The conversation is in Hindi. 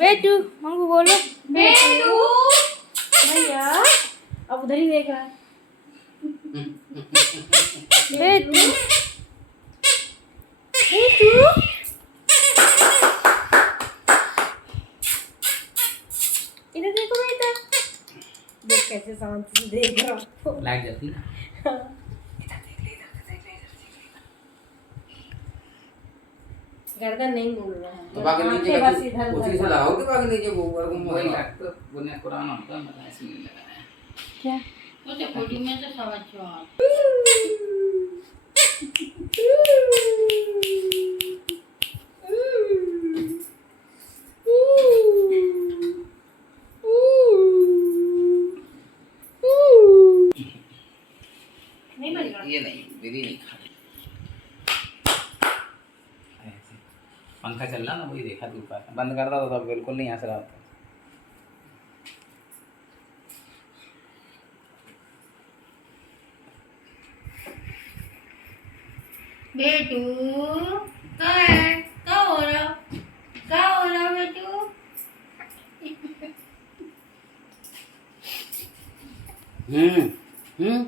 बेटू मंगू बोलो बेटू भैया अब उधर ही देख रहा है। बेटू बेटू इधर देखो बेटा, देख कैसे शांति से देख रहा हूँ। लाइट जलती ना। गर्दन नहीं मोड़ रहा है, तो बाकी नीचे आंखें बस इधर उसी से उधर। लगाओ कि बाकी नीचे वो ऊपर को वही मोड़ लाइट तो बुने कुरान होता है मतलब ऐसे नहीं लगाया क्या वो तो फोटो में तो समझ चो नहीं बजेगा। ये नहीं मेरी नहीं खा ऐसे पंखा चल रहा ना वही देखा दूर पर बंद करता तो तब बिल्कुल नहीं हंस रहा था बेटू क्या हो रहा बेटू हम्म